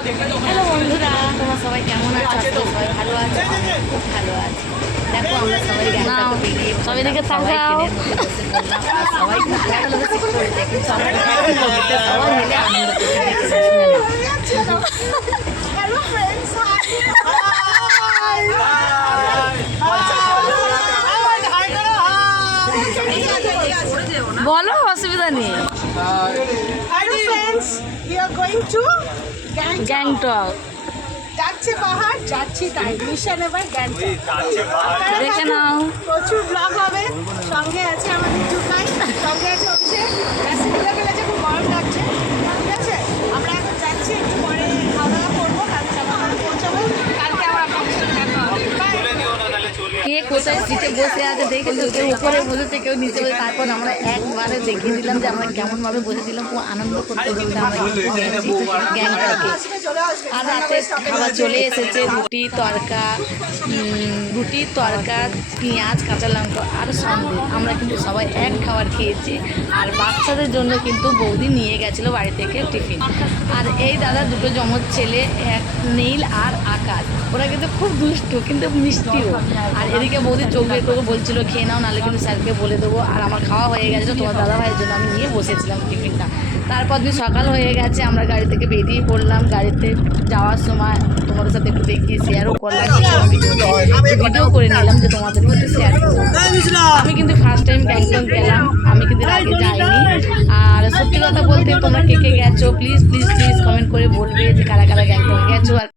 Hello বন্ধুরা তোমরা সবাই কেমন আছো? সবাই ভালো আছো। খুব ভালো আছি। দেখো আমরা সবাই বেরিয়ে সবাই দিকে সবাই সবাই মিলে আনন্দ দেখে নাও বলো অসুবিধা নেই। Hello friends, we are going to Gangtok. Gangtok. যাচ্ছে পাহাড় যাচ্ছি তাই। মিশন এবার গ্যাংটক। দেখে নাও। প্রচুর ব্লগ হবে সঙ্গে আছে আমাদের জুকাই সঙ্গে আছে অভিষেক রাস্তা খুলে ফেলেছে খুব গরম লাগছে ঠিক আছে আমরা এখন যাচ্ছি একটু পরে খাওয়া দাওয়া করব কালকে সকালে পৌঁছাবো কালকে আবার আপনাদের সঙ্গে দেখা হবে Bye. কে কোথায় সিটে বসে আছে কেউ উপরে বসেছে, কেউ নিচে বসে। তারপর আমরা একবারে দিলাম যে আমরা কেমনভাবে বসেছিলাম খুব আনন্দ করতে করতে আমরা গ্যাংটকে আর রাতে খাবার চলে এসেছে, রুটি, তরকা রুটি, তরকা, পেঁয়াজ, কাঁচা লঙ্কা, আর সন্দেশ আমরা কিন্তু সবাই এক খাবার খেয়েছি। আর বাচ্চাদের জন্য কিন্তু বৌদি নিয়ে গেছিল বাড়ি থেকে টিফিন। আর এই দাদা দুটো জমজ ছেলে, এক নীল আর আকাশ। ওরা কিন্তু খুব দুষ্টু, কিন্তু মিষ্টিও। আর এদিকে বৌদি চোখ বের করে বলছিল খেয়ে নাও নাহলে কিন্তু স্যারকে বলে দেবো। আর আমার খাওয়া হয়ে গেছে তোমার দাদা ভাইয়ের জন্য আমি নিয়ে বসেছিলাম টিফিনটা। তারপর দিন সকাল হয়ে গেছে আমরা গাড়ি থেকে বেরিয়ে পড়লাম। গাড়িতে যাওয়ার সময় তোমাদের সাথে একটু দেখি শেয়ারও করলাম। ভিডিও করে নিলাম যে তোমাদের একটু শেয়ার করব আমি কিন্তু ফার্স্ট টাইম গ্যাংটক গেলাম। আমি কিন্তু আগে যাইনি। আর সত্যি কথা বলতে তোমরা কে কে গেছো প্লিজ